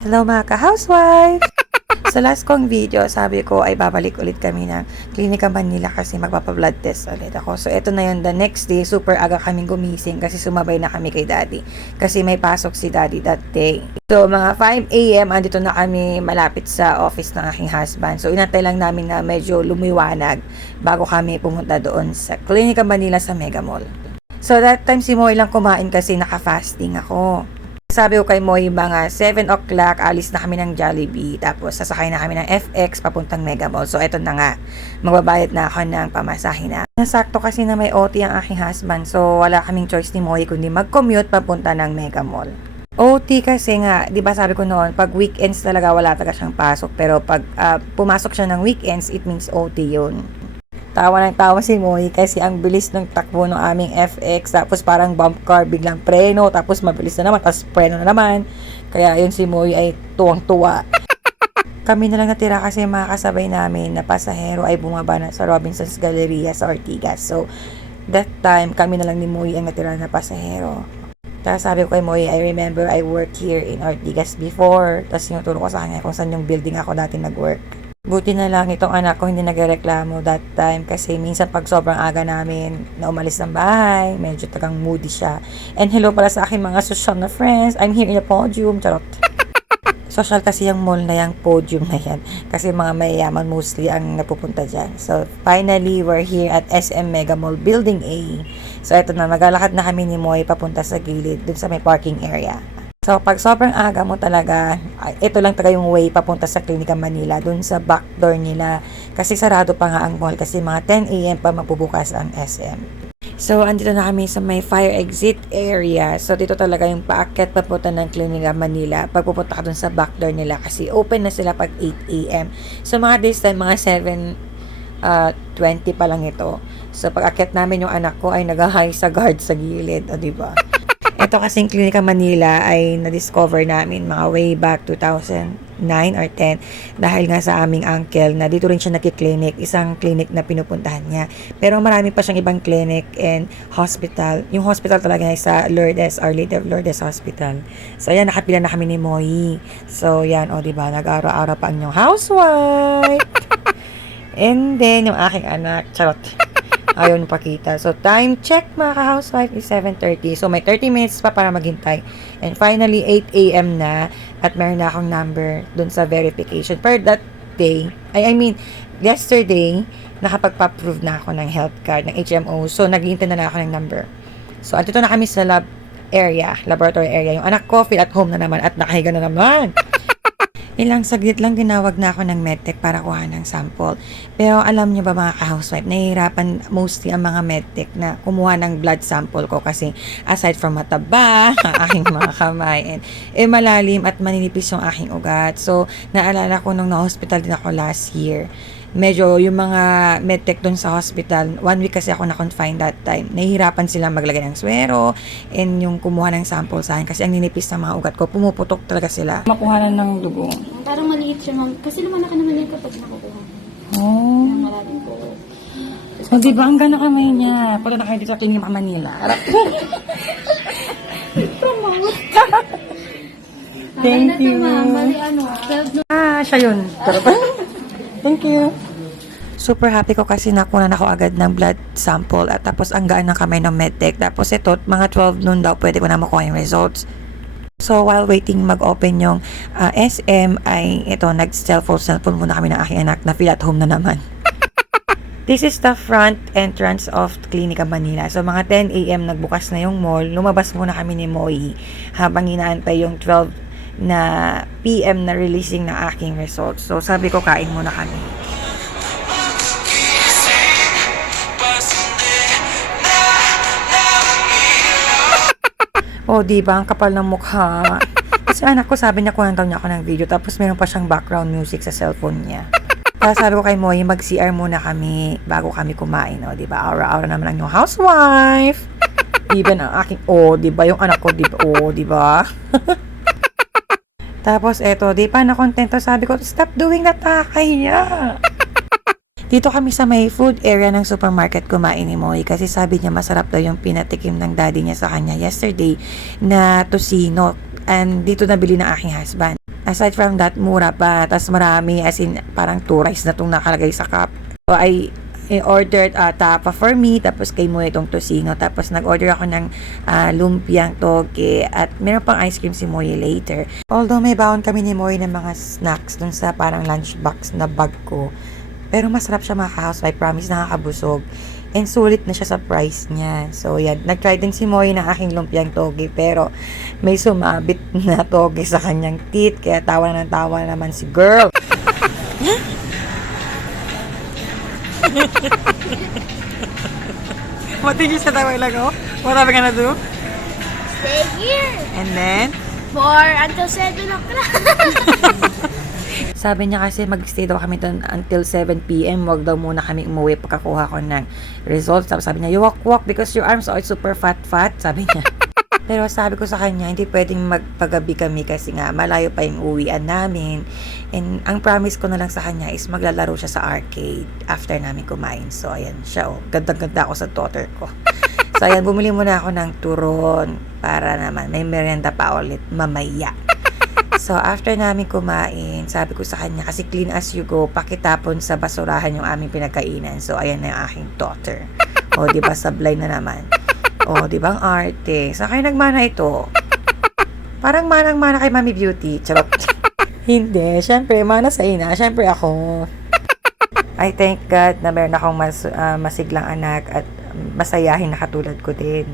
Hello mga ka-housewife! Sa last kong video, sabi ko ay babalik ulit kami ng Klinika Manila kasi magpapa-blood test ulit ako. So, eto na yun. The next day, super aga kaming gumising kasi sumabay na kami kay Daddy. Kasi may pasok si Daddy that day. So, mga 5 a.m. andito na kami malapit sa office ng aking husband. So, inantay lang namin na medyo lumiwanag bago kami pumunta doon sa Klinika Manila sa Mega Mall. So, that time si Moy lang kumain kasi naka-fasting ako. Sabi ko kay Moy, mga 7 o'clock, alis na kami ng Jollibee. Tapos, sasakay na kami ng FX papuntang Mega Mall. So, eto na nga. Magbabayad na ako ng pamasahe na. Nasakto kasi na may OT ang aking husband. So, wala kaming choice ni Moy kundi mag-commute papunta ng Mega Mall. OT kasi nga, di ba sabi ko noon, pag weekends talaga wala talaga siyang pasok. Pero pag pumasok siya ng weekends, it means OT yun. Tawa ng tawa si Moy kasi ang bilis ng takbo ng aming FX. Tapos parang bump car, biglang preno. Tapos mabilis na naman, tapos preno na naman. Kaya yun si Moy ay tuwang-tuwa. Kami na lang natira kasi mga kasabay namin na pasahero ay bumaba na sa Robinson's Galleria sa Ortigas. So, that time, kami na lang ni Moy ang natira na pasahero. Tapos sabi ko kay Moy, I remember I worked here in Ortigas before. Tapos tinuturo ko sa kanya kung saan yung building ako dati nag-work. Buti na lang itong anak ko hindi nagreklamo that time kasi minsan pag sobrang aga namin na umalis ng bahay, medyo tagang moody siya. And hello pala sa aking mga social na friends. I'm here in the podium. Charot. Social kasi yung mall na yung podium na yan. Kasi mga mayayaman mostly ang napupunta dyan. So, finally, we're here at SM Mega Mall Building A. So, eto na. Maglalakad na kami ni Moy papunta sa gilid dun sa may parking area. So, pag sobrang aga mo talaga, ito lang talaga yung way papunta sa Klinika Manila, dun sa back door nila. Kasi sarado pa nga ang mall kasi mga 10 a.m. pa magbubukas ang SM. So, andito na kami sa may fire exit area. So, dito talaga yung paakyat papunta ng Klinika Manila. Pag pupunta ka dun sa back door nila kasi open na sila pag 8 a.m. So, mga this time, mga 7:20 pa lang ito. So, pag akyat namin yung anak ko ay nag-high sa guard sa gilid. O, diba? Ito kasing Klinika Manila ay na-discover namin mga way back 2009 or 10 dahil nga sa aming uncle na dito rin siya nakiklinik, isang clinic na pinupuntahan niya. Pero marami pa siyang ibang clinic and hospital. Yung hospital talaga ay sa Lourdes, Our Lady of Lourdes Hospital. So ayan, nakapila na kami ni Moy. So yan, o diba, nag-araw-araw pa ang inyong housewife. And then, yung aking anak, charot. Ayaw pakita. So, time check mga ka-housewife is 7:30. So, may 30 minutes pa para maghintay. And finally, 8 a.m. na at meron na akong number dun sa verification. Per that day, yesterday, nakapagpa-approve na ako ng health card, ng HMO. So, naghihintay na lang ako ng number. So, andito na kami sa laboratory area. Yung anak ko, feel at home na naman at nakahiga na naman. Ilang saglit lang tinawag na ako ng medtech para kuha ng sample. Pero alam niyo ba mga ka-housewife, nahihirapan mostly ang mga medtech na kumuha ng blood sample ko kasi aside from mataba, ang aking mga kamay, and malalim at maninipis yung aking ugat. So, naalala ko nung na-hospital din ako last year. Medyo yung mga medtech doon sa hospital, 1 week kasi ako na-confine that time. Nahihirapan sila maglagay ng swero and yung kumuha ng sample sa akin kasi ang ninipis ng mga ugat ko, pumuputok talaga sila. Makuhanan ng dugo. Parang maliit siya, ma'am. Kasi lumalaki naman yan kapag nakukuha. Oh. Maraming po. So, di ba ang gana kamay niya? Pala na kayo dito sa Klinika Manila. Thank you. Bali, 12 Siya yun. Thank you. Super happy ko kasi nakuha na ako agad ng blood sample at tapos ang gaan ng kamay ng medtech. Tapos ito, mga 12 noon daw pwede ko na makuha yung results. So, while waiting mag-open yung SM, ay ito, nag-cellphone muna kami ng aking anak na feel at home na naman. This is the front entrance of Klinika Manila. So, mga 10 a.m. nagbukas na yung mall. Lumabas muna kami ni Moy habang inaantay yung 12 na PM na releasing ng aking results. So, sabi ko, kain muna kami. Oh, diba? Ang kapal ng mukha. Kasi anak ko, sabi niya, kuhan daw niya ako ng video. Tapos, meron pa siyang background music sa cellphone niya. Kaya sabi ko kay Moy, mag-CR muna kami bago kami kumain. O, diba? Aura-aura naman ang yung housewife. Even ang aking, diba? Yung anak ko, diba? Diba? Tapos, eto, di pa nakontento. Sabi ko, stop doing that, kaya. Dito kami sa may food area ng supermarket kumain ni Moy kasi sabi niya masarap daw yung pinatikim ng daddy niya sa kanya yesterday na tocino. And dito nabili ng aking husband. Aside from that, mura pa. Tapos marami, as in, parang 2 rice na itong nakalagay sa cup. So, I ordered tapa for me, tapos kay mo itong tocino. Tapos nag-order ako ng lumpiang toge at meron pang ice cream si Moy later. Although may baon kami ni Moy ng mga snacks dun sa parang lunchbox na bag ko. Pero masarap siya mga ka-house. I promise, nakakabusog. And sulit na siya sa price niya. So, yan. Nag-try din si Moy ng aking lumpiang toge. Pero, may sumabit na toge sa kanyang teeth. Kaya tawa na ng tawa naman si girl. What did you say that while ago? What are we gonna do? Stay here And then, for until 7 o'clock. sabi niya kasi mag-stay daw kami doon until 7 p.m. Wag daw muna kami umuwi pagkakuha ko ng results. Tapos sabi niya, you walk because your arms are super fat. Sabi niya. Pero sabi ko sa kanya, hindi pwedeng magpagabi kami kasi nga malayo pa yung uwian namin. And ang promise ko na lang sa kanya is maglalaro siya sa arcade after namin kumain. So ayan siya, oh. Ganda-ganda ako sa daughter ko. So ayan, bumili muna ako ng turon para naman may merienda pa ulit mamaya. So, after namin kumain, sabi ko sa kanya, kasi clean as you go, pakitapon sa basurahan yung aming pinagkainan. So, ayan na yung aking daughter. O, di ba, sablay na naman. O, di ba, ang arte. Sa kayo nagmana ito? Parang manang-mana kay Mami Beauty. Charot. Hindi. Siyempre, mana sa ina. Siyempre ako. I thank God na meron akong masiglang anak at masayahin na katulad ko din.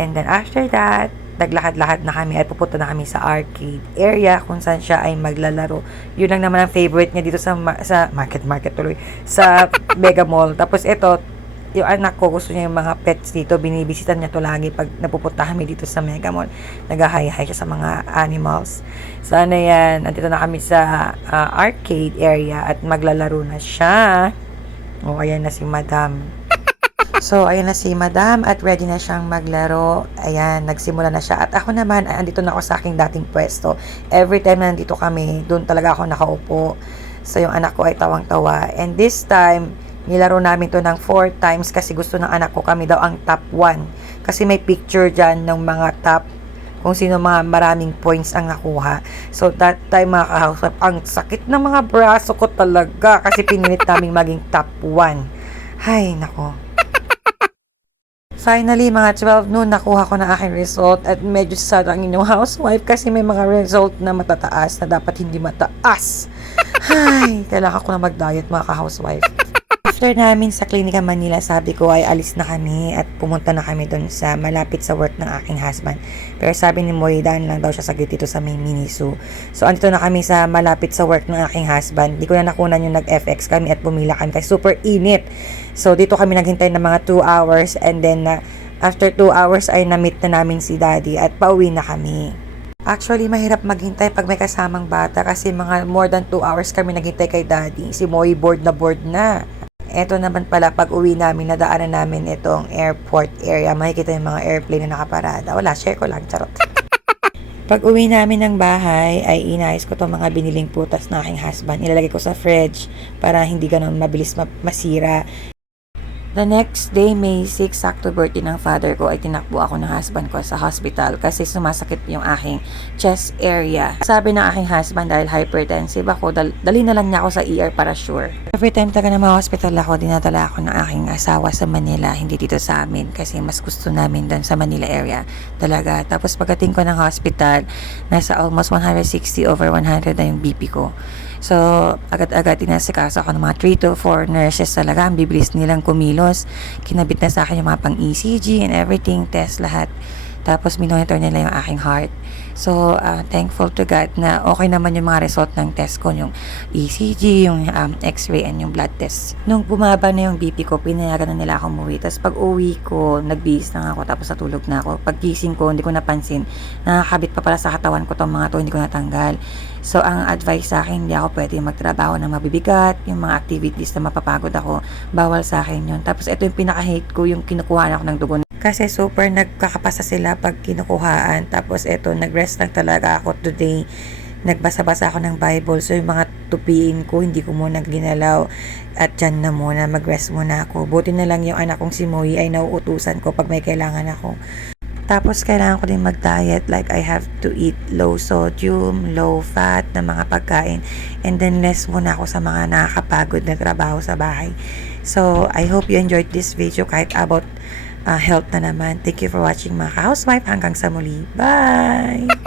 And then, after that, naglakad-lakad na kami at pupunta na kami sa arcade area kung saan siya ay maglalaro. Yun lang naman ang favorite niya dito sa market tuloy, sa Mega Mall. Tapos ito, yung anak ko gusto niya yung mga pets dito, binibisitan niya to lagi pag napupunta kami dito sa Mega Mall. Nag-hi-hi siya sa mga animals. Sana yan, nandito na kami sa arcade area at maglalaro na siya. O, ayan na si Madam. So, ayan na si Madam at ready na siyang maglaro. Ayan, nagsimula na siya. At ako naman, andito na ako sa aking dating pwesto. Every time na nandito kami, doon talaga ako nakaupo. So, yung anak ko ay tawang-tawa. And this time, nilaro namin to ng 4 times kasi gusto ng anak ko kami daw ang top 1. Kasi may picture dyan ng mga top kung sino mga maraming points ang nakuha. So, that time mga ka-house, ang sakit ng mga braso ko talaga kasi pinilit naming maging top 1. Hay, nako. Finally, mga 12 noon, nakuha ko na aking result at medyo sad ang inyong housewife kasi may mga result na matataas na dapat hindi mataas. Ay, kailangan ko na mag-diet mga ka-housewife. After namin sa Klinika Manila, sabi ko ay alis na kami at pumunta na kami doon sa malapit sa work ng aking husband. Pero sabi ni Moy, daan lang daw siya saglit dito sa may Miniso. So, andito na kami sa malapit sa work ng aking husband. Di ko na nakunan yung nag-FX kami at pumila kami kasi super init. So, dito kami naghintay ng mga 2 hours and then after 2 hours ay na-meet na namin si Daddy at pauwi na kami. Actually, mahirap maghintay pag may kasamang bata kasi mga more than 2 hours kami naghintay kay Daddy. Si Moy board na. Eto naman pala, pag uwi namin, nadaanan namin itong airport area. Makikita yung mga airplane na nakaparada. Wala, share ko lang, charot. Pag uwi namin ng bahay, ay inayos ko itong mga biniling putas na aking husband. Ilalagay ko sa fridge para hindi ganun mabilis masira. The next day, May 6, sakto birthday ng father ko, ay tinakbo ako ng husband ko sa hospital kasi sumasakit yung aking chest area. Sabi ng aking husband, dahil hypertensive ako, dali na lang niya ako sa ER para sure. Every time taga na mga hospital ako, dinadala ako ng aking asawa sa Manila, hindi dito sa amin kasi mas gusto namin doon sa Manila area talaga. Tapos pagdating ko ng hospital, nasa almost 160/100 na yung BP ko. So, agad-agad inasikaso ako ng mga 3 to 4 nurses talaga. Ang bibilis nilang kumilos. Kinabit na sa akin yung mga pang-ECG and everything, test lahat. Tapos, minonitor nila yung aking heart. So, thankful to God na okay naman yung mga result ng test ko. Yung ECG, yung x-ray, and yung blood test. Nung bumaba na yung BP ko, pinayagan na nila ako umuwi. Tapos, pag uwi ko, nagbihis lang ako. Tapos, natulog na ako. Pag gising ko, hindi ko napansin. Nakakabit pa pala sa katawan ko tong mga to, hindi ko natanggal. So, ang advice sa akin, hindi ako pwede magtrabaho ng mabibigat. Yung mga activities na mapapagod ako, bawal sa akin yun. Tapos, ito yung pinaka-hate ko, yung kinukuhaan ako ng dugo. Kasi super nagkakapasa sila pag kinukuhaan. Tapos eto, nag-rest lang talaga ako today. Nagbasa-basa ako ng Bible. So yung mga tupiin ko, hindi ko muna ginalaw. At dyan na muna, mag-rest muna ako. Buti na lang yung anak kong si Moy ay nauutusan ko pag may kailangan ako. Tapos, kailangan ko din mag-diet. Like, I have to eat low sodium, low fat na mga pagkain. And then, less muna ako sa mga nakakapagod na trabaho sa bahay. So, I hope you enjoyed this video kahit about health na naman. Thank you for watching mga ka-housewife. Hanggang sa muli. Bye!